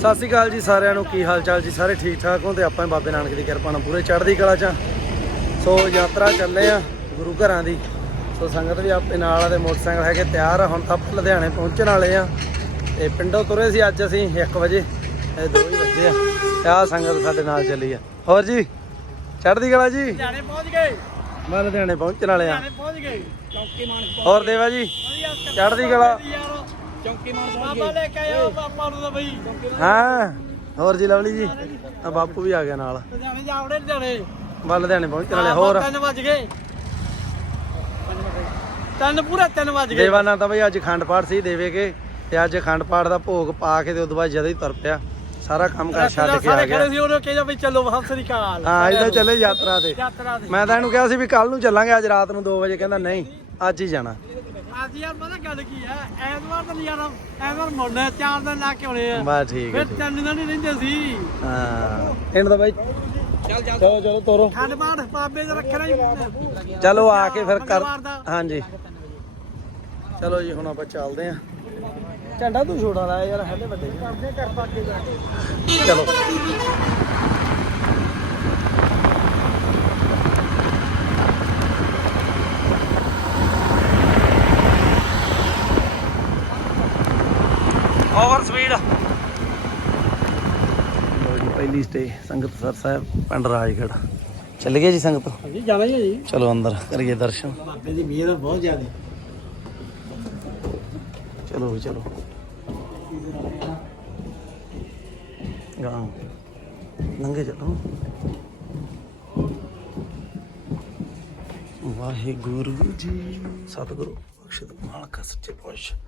ਸਤਿ ਸ਼੍ਰੀ ਅਕਾਲ ਜੀ ਸਾਰਿਆਂ ਨੂੰ ਕੀ ਹਾਲ ਚਾਲ ਜੀ? ਸਾਰੇ ਠੀਕ ਠਾਕ ਹੋ ਤੇ ਆਪਾਂ ਬਾਬੇ ਨਾਨਕ ਦੀ ਕਿਰਪਾ ਨਾਲ ਪੂਰੇ ਚੜ੍ਹਦੀ ਕਲਾ ਚ ਆ। ਸੋ ਯਾਤਰਾ ਚੱਲੇ ਆ ਗੁਰੂ ਘਰਾਂ ਦੀ। ਸੋ ਸੰਗਤ ਵੀ ਆਪੇ ਨਾਲ ਆ ਤੇ ਮੋਟਰਸਾਈਕਲ ਹੈਗੇ ਤਿਆਰ ਆ। ਹੁਣ ਤਾਂ ਲੁਧਿਆਣੇ ਪਹੁੰਚਣ ਵਾਲੇ ਆ। ਤੇ ਪਿੰਡੋਂ ਤੁਰੇ ਸੀ ਅੱਜ ਅਸੀਂ 1 ਵਜੇ। ਇਹ 2 ਹੀ ਵਜੇ ਆ। ਆਹ ਸੰਗਤ ਸਾਡੇ ਨਾਲ ਚੱਲੀ ਆ। ਹੋਰ ਜੀ ਚੜ੍ਹਦੀ ਕਲਾ ਜੀ? ਲੁਧਿਆਣੇ ਪਹੁੰਚ ਗਏ। ਮੈਂ ਲੁਧਿਆਣੇ ਪਹੁੰਚਣ ਵਾਲੇ ਆ। ਲੁਧਿਆਣੇ ਪਹੁੰਚ ਗਏ। ਚੌਂਕੀ ਮਾਨ ਹੋਰ ਦੇਵਾ ਜੀ ਚੜ੍ਹਦੀ ਕਲਾ। ਚੌਂਕੀ ਮਾਨ ਬਾਬਾ ਲੈ ਕੇ ਆਇਆ ਪਾਪਾ ਨੂੰ ਤਾਂ ਬਈ। ਹਾਂ ਹੋਰ ਜੀ ਲਵਲੀ ਜੀ। ਆ ਬਾਪੂ ਵੀ ਆ ਗਿਆ ਨਾਲ। ਲੁਧਿਆਣੇ ਜਾਵੜੇ ਲੁਧਿਆਣੇ। ਮੈਂ ਲੁਧਿਆਣੇ ਪਹੁੰਚਣ ਵਾਲੇ ਹੋਰ। 3 ਵਜ ਗਏ। ਤਿੰਨ ਪੂਰੇ 3 ਵਜ ਗਏ। ਦੇਵਾ ਨਾਲ ਤਾਂ ਬਈ ਅੱਜ ਖੰਡ ਪਾਠ ਸੀ ਦੇਵੇ ਕੇ ਤੇ ਅੱਜ ਖੰਡ ਪਾਠ ਦਾ ਭੋਗ ਪਾ ਕੇ ਤੇ ਉਦੋਂ ਬਾਅਦ ਜਦੋਂ ਹੀ ਤੁਰ ਪਿਆ। ਸਾਰਾ ਕੰਮ ਕਰ ਛੱਡ ਕੇ ਆ ਗਿਆ। ਸੀ ਉਹਨੇ ਕਿਹਾ ਵੀ ਚਲੋ ਸਤਿ ਸ੍ਰੀ ਅਕਾਲ। ਹਾਂ ਇਹਦਾ ਚੱਲੇ ਯਾਤਰਾ ਤੇ। ਯਾਤਰਾ ਤੇ। ਮੈਂ ਤਾਂ ਇਹਨੂੰ ਕਿਹਾ ਸੀ ਵੀ ਕੱਲ ਨੂੰ ਚੱਲਾਂਗੇ ਅੱਜ ਰਾਤ ਨੂੰ 2 ਵਜੇ ਕਹਿੰਦਾ ਨਹੀਂ ਅੱਜ ਹੀ ਜਾਣਾ। ਅੱਜ ਯਾਰ ਪਤਾ ਗੱਲ ਕੀ ਹੈ? ਐਤਵਾਰ ਤਾਂ ਯਾਰ ਐਤਵਾਰ ਮੁੰਡੇ ਚਾਰ ਦਿਨ ਲਾ ਕੇ ਆਉਣੇ ਆ। ਬਸ ਠੀਕ ਹੈ ਫਿਰ ਠੀਕ। ਤਿੰਨ ਦਿਨ ਹੀ ਰਹਿੰਦੇ ਸੀ। ਹਾਂ। ਇਹਨੂੰ ਤਾਂ ਬਾਈ। ਚੱਲ ਚੱਲ। ਚਲੋ ਚਲੋ ਤੋਰੋ। ਖੰਡ ਪਾਠ ਬਾਬੇ ਦਾ ਰੱਖਣਾ ਹੀ। ਚਲੋ ਆ ਕੇ ਫਿਰ ਕਰ ਮੰਗਲਵਾਰ ਦਾ। ਹਾਂਜੀ। ਚਲੋ ਜੀ ਹੁਣ ਆਪਾਂ ਚੱਲਦੇ ਆਂ ਝੰਡਾ ਤੂੰ ਛੋੜਾ ਲਾਇਆ ਯਾਰ ਹਲੇ ਵੱਡੇ। ਕਰਦੇ ਕਰ ਪਾ ਕੇ ਜਾ ਕੇ ਚਲੋ। ਓਵਰ ਸਪੀਡ ਪਹਿਲੀ ਸਟੇ ਸੰਗਤਸਰ ਸਾਹਿਬ ਪਿੰਡ ਰਾਜਗੜ੍ਹ। ਚੱਲ ਗਏ ਜੀ ਸੰਗਤ? ਹਾਂਜੀ ਜਾਣਾ ਹੀ ਹੈ ਜੀ। ਚਲੋ ਅੰਦਰ ਕਰੀਏ ਦਰਸ਼ਨ। ਬਾਬੇ ਦੀ ਮਿਹਰ ਬਹੁਤ ਜ਼ਿਆਦਾ। ਚਲੋ ਵੀ ਚਲੋ। ਗਾਂ। ਲੰਘੇ ਚਲੋ। ਵਾਹਿਗੁਰੂ ਜੀ ਸਤਿਗੁਰੂ ਬਖਸ਼ਿਤ ਮਾਲਕ ਸੱਚੇ ਪਾਤਸ਼ਾਹ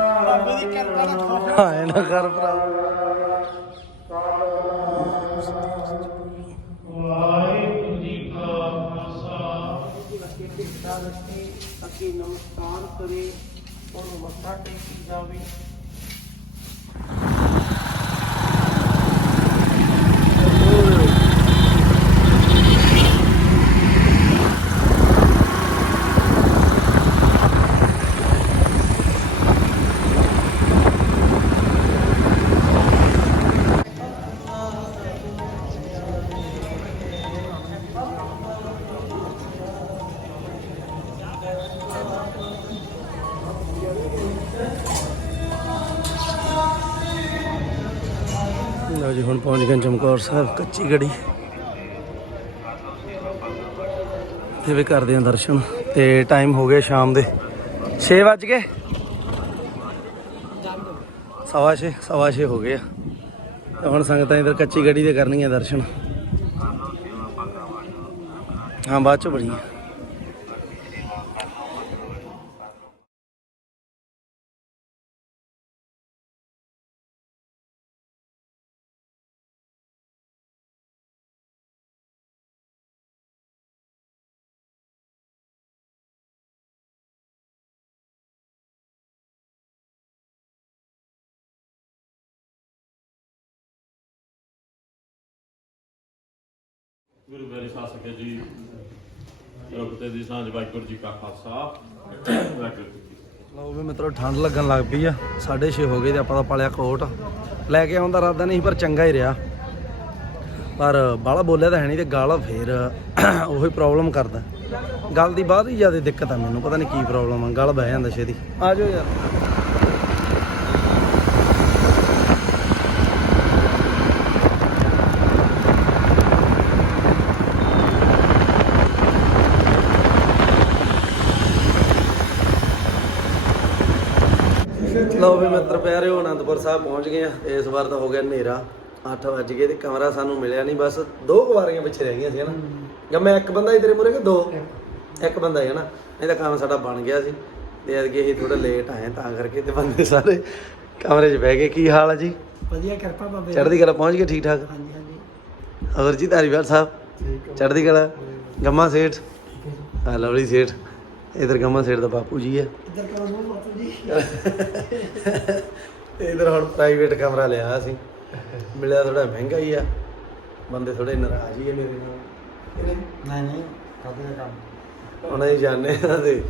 ਭਰਾ। ਅੱਗੇ ਨਮਸਕਾਰ ਕਰੇ ਉਹਨੂੰ ਮੱਥਾ ਟੇਕੀ ਜਾਵੇ ਲਓ ਜੀ, ਹੁਣ ਪਹੁੰਚ ਗਏ ਚਮਕੌਰ ਸਾਹਿਬ, ਕੱਚੀ ਗੜੀ ਤੇ ਵੀ ਕਰਦੇ ਆਂ ਦਰਸ਼ਨ, ਤੇ ਟਾਈਮ ਹੋ ਗਿਆ ਸ਼ਾਮ ਦੇ। 6 ਵੱਜ ਗਏ। ਸਵਾ ਛੇ ਸਵਾ ਛੇ ਹੋ ਗਏ ਆ। ਤੇ ਹੁਣ ਸੰਗਤਾਂ ਇਧਰ ਕੱਚੀ ਗੜੀ ਦੇ ਕਰਨੀਆਂ ਦਰਸ਼ਨ। ਹਾਂ, ਬਾਅਦ ਚ ਬੜੀਆਂ ਗੁਰੂ ਗ੍ਰੰਥ ਸਾਹਿਬ ਸਕੇ ਜੀ ਰੁਕਤੇ ਦੀ ਸਾਂਝ ਵਾਹਿਗੁਰੂ ਜੀ ਕਾ ਖਾਲਸਾ। ਵਾਹਿਗੁਰੂ ਲਓ ਵੀ ਮਿੱਤਰੋ, ਠੰਡ ਲੱਗਣ ਲੱਗ ਪਈ ਆ। 6:30 ਹੋ ਗਏ ਤੇ ਆਪਾਂ ਤਾਂ ਪਾਲਿਆ ਕੋਟ। ਲੈ ਕੇ ਆਉਂਦਾ ਰਾਦਾ ਨਹੀਂ ਪਰ ਚੰਗਾ ਹੀ ਰਿਹਾ। ਪਰ ਬਾਲਾ ਬੋਲਿਆ ਤਾਂ ਹੈ ਨਹੀਂ ਤੇ ਗਾਲ ਫੇਰ ਉਹੀ ਪ੍ਰੋਬਲਮ ਕਰਦਾ। ਗੱਲ ਦੀ ਬਾਅਦ ਹੀ ਜ਼ਿਆਦਾ ਦਿੱਕਤ ਆ ਮੈਨੂੰ, ਪਤਾ ਨਹੀਂ ਕੀ ਪ੍ਰੋਬਲਮ ਆ। ਗਲ ਬਹਿ ਜਾਂਦਾ ਛੇਤੀ। ਆ ਜਾਓ ਯਾਰ। ਲਓ ਵੀ ਮਿੱਤਰ ਪਿਆਰਿਓ ਅਨੰਦਪੁਰ ਸਾਹਿਬ ਪਹੁੰਚ ਗਏ ਆ ਇਸ ਵਾਰ ਤਾਂ ਹੋ ਗਿਆ ਹਨੇਰਾ। 8 ਵਜ ਗਏ ਤੇ ਕਮਰਾ ਸਾਨੂੰ ਮਿਲਿਆ ਨਹੀਂ ਬਸ ਦੋ ਕੁਵਾਰੀਆਂ ਪਿੱਛੇ ਰਹਿ ਗਈਆਂ ਸੀ ਹਨਾ? ਜਾਂ ਮੈਂ ਇੱਕ ਬੰਦਾ ਹੀ ਤੇਰੇ ਮੂਰੇ ਕਿ ਦੋ? ਇੱਕ। ਬੰਦਾ ਹੀ ਹਨਾ? ਤਾਂ ਕੰਮ ਸਾਡਾ ਬਣ ਗਿਆ ਸੀ। ਤੇ ਐਤਕੀ ਅਸੀਂ ਥੋੜਾ ਲੇਟ ਆਏ ਤਾਂ ਕਰਕੇ ਤੇ ਬੰਦੇ ਸਾਰੇ ਕਮਰੇ 'ਚ ਬਹਿ ਗਏ। ਕੀ ਹਾਲ ਆ ਜੀ? ਵਧੀਆ ਕਿਰਪਾ ਬਾਬੇ ਚੜ੍ਹਦੀ ਕਲਾ ਪਹੁੰਚ ਗਏ ਠੀਕ ਠਾਕ? ਹਾਂਜੀ ਹਾਂਜੀ। ਹੋਰ ਜੀ ਧਾਰੀਵਾਲ ਸਾਹਿਬ ਚੜ੍ਹਦੀ ਕਲਾ? ਗੰਮਾ ਸੇਠ? ਆ ਲਵਲੀ ਸੇਠ। ਇਧਰ ਗੰਮਾ ਸੇਠ ਦਾ ਬਾਪੂ ਜੀ ਹੈ ਇੱਧਰ ਜੀ। ਇਧਰ ਹੁਣ ਪ੍ਰਾਈਵੇਟ ਕਮਰਾ ਲਿਆ ਅਸੀਂ। ਮਿਲਿਆ ਥੋੜਾ ਮਹਿੰਗਾ ਹੀ ਆ। ਬੰਦੇ ਥੋੜੇ ਨਾਰਾਜ਼ ਹੀ ਆ ਮੇਰੇ ਨਾਲ। ਇਹਨੇ ਨਹੀਂ ਨਹੀਂ ਕਰਦੇ ਦਾ ਕੰਮ। ਉਹਨਾਂ ਹੀ ਜਾਣੇ ਆ ਤੇ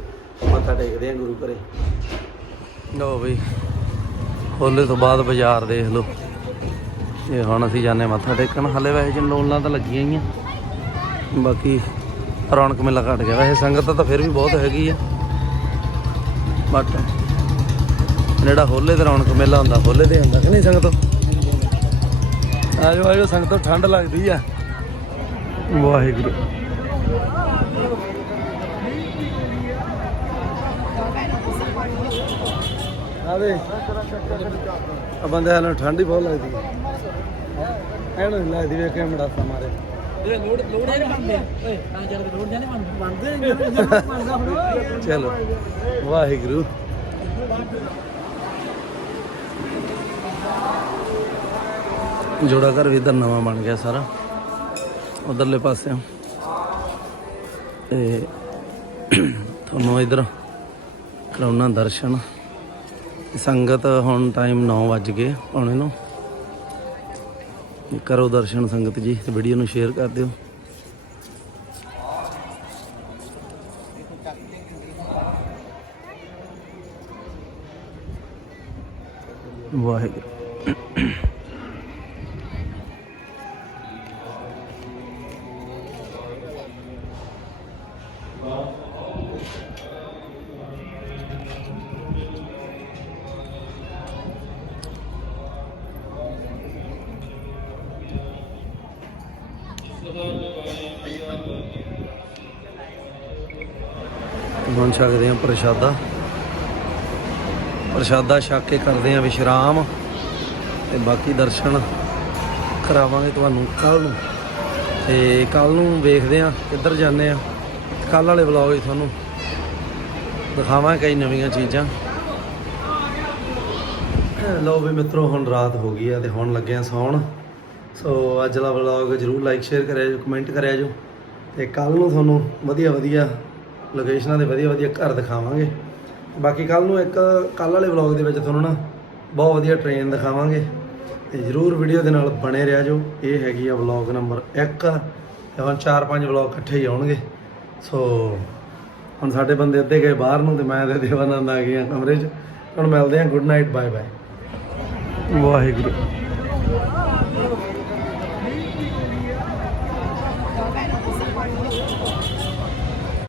ਮੱਥਾ ਟੇਕਦੇ ਆ ਗੁਰੂ ਘਰੇ। ਲੋ ਬਈ ਹੋਲੇ ਤੋਂ ਬਾਅਦ ਬਾਜ਼ਾਰ ਦੇਖ ਲਓ। ਤੇ ਹੁਣ ਅਸੀਂ ਜਾਣੇ ਮੱਥਾ ਟੇਕਣ। ਹਲੇ ਵੈਸੇ ਜੰਡੋਲਾਂ ਤਾਂ ਲੱਗੀਆਂ ਹੀ ਆ। ਬਾਕੀ ਰੌਣਕ ਮੇਲਾ ਘਟ ਗਿਆ। ਵੈਸੇ ਸੰਗਤ ਤਾਂ ਫਿਰ ਵੀ ਬਹੁਤ ਹੈਗੀ ਆ। ਬਟ ਜਿਹੜਾ ਹੋਲੇ ਤੇ ਰੌਣਕ ਮੇਲਾ ਹੁੰਦਾ ਹੋਲੇ ਤੇ ਹੁੰਦਾ ਕਿ ਨਹੀਂ ਸੰਗਤ? ਆਜੋ ਆਜੋ ਸੰਗਤੋਂ ਠੰਡ ਲੱਗਦੀ ਆ। ਵਾਹਿਗੁਰੂ ਆਵੇ ਆ ਬੰਦਿਆਂ ਨੂੰ ਠੰਡ ਹੀ ਬਹੁਤ ਲੱਗਦੀ ਹੈ ਐਨੂੰ ਲੱਗਦੀ ਵੇ ਕਿ ਮੜਾਸਾ ਮਾਰੇ ਚਲੋ ਵਾਹਿਗੁਰੂ। ਜੋੜਾ ਘਰ ਵੀ ਇਧਰ ਨਵਾਂ ਬਣ ਗਿਆ ਸਾਰਾ। ਉਧਰਲੇ ਪਾਸੇ ਤੇ ਤੁਹਾਨੂੰ ਇਧਰ ਕਰਾਉਣਾ ਦਰਸ਼ਨ। ਸੰਗਤ ਹੁਣ ਟਾਈਮ 9 ਵੱਜ ਗਏ ਪੌਣੇ ਨੂੰ। ਕਰੋ ਦਰਸ਼ਨ ਸੰਗਤ ਜੀ, ਤੇ ਵੀਡੀਓ ਨੂੰ ਸ਼ੇਅਰ ਕਰ ਦਿਓ। ਵਾਹਿਗੁਰੂ। ਹੁਣ ਛਕਦੇ ਹਾਂ ਪ੍ਰਸ਼ਾਦਾ। ਪ੍ਰਸ਼ਾਦਾ ਛਕ ਕੇ ਕਰਦੇ ਹਾਂ ਵਿਸ਼ਰਾਮ ਤੇ ਬਾਕੀ ਦਰਸ਼ਨ ਕਰਾਵਾਂਗੇ ਤੁਹਾਨੂੰ ਕੱਲ ਨੂੰ। ਤੇ ਕੱਲ ਨੂੰ ਵੇਖਦੇ ਹਾਂ ਕਿੱਧਰ ਜਾਂਦੇ ਆ ਕੱਲ ਵਾਲੇ ਵਲੌਗ ਵਿੱਚ ਤੁਹਾਨੂੰ ਦਿਖਾਵਾਂ ਕਈ ਨਵੀਆਂ ਚੀਜ਼ਾਂ। ਲਓ ਵੀ ਮਿੱਤਰੋ, ਹੁਣ ਰਾਤ ਹੋ ਗਈ ਆ ਤੇ ਹੁਣ ਲੱਗੇ ਆ ਸੌਣ। ਸੋ ਅੱਜ ਦਾ ਵਲੌਗ ਜਰੂਰ ਲਾਈਕ ਸ਼ੇਅਰ ਕਰਿਆ ਜੋ ਕਮੈਂਟ ਕਰਿਆ ਜੋ। ਤੇ ਕੱਲ ਨੂੰ ਤੁਹਾਨੂੰ ਵਧੀਆ ਵਧੀਆ ਲੋਕੇਸ਼ਨਾਂ ਦੇ ਵਧੀਆ ਵਧੀਆ ਘਰ ਦਿਖਾਵਾਂਗੇ। ਬਾਕੀ ਕੱਲ ਨੂੰ ਇੱਕ ਕੱਲ ਵਾਲੇ ਵਲੌਗ ਦੇ ਵਿੱਚ ਤੁਹਾਨੂੰ ਨਾ ਬਹੁਤ ਵਧੀਆ ਟ੍ਰੇਨ ਦਿਖਾਵਾਂਗੇ। ਤੇ ਜਰੂਰ ਵੀਡੀਓ ਦੇ ਨਾਲ ਬਣੇ ਰਿਹਾ ਜੋ ਇਹ ਹੈਗੀ ਆ ਵਲੌਗ ਨੰਬਰ 1 ਤੇ ਹੁਣ 4-5 ਵਲੌਗ ਇਕੱਠੇ ਹੀ ਆਉਣਗੇ। ਸੋ ਹੁਣ ਸਾਡੇ ਬੰਦੇ ਅੱਧੇ ਗਏ ਬਾਹਰ ਨੂੰ ਤੇ ਮੈਂ ਤੇ ਦੇਵਾਨੰਦ ਆ ਗਏ ਆ ਕਮਰੇ 'ਚ। ਹੁਣ ਮਿਲਦੇ ਆ good night bye bye Waheguru.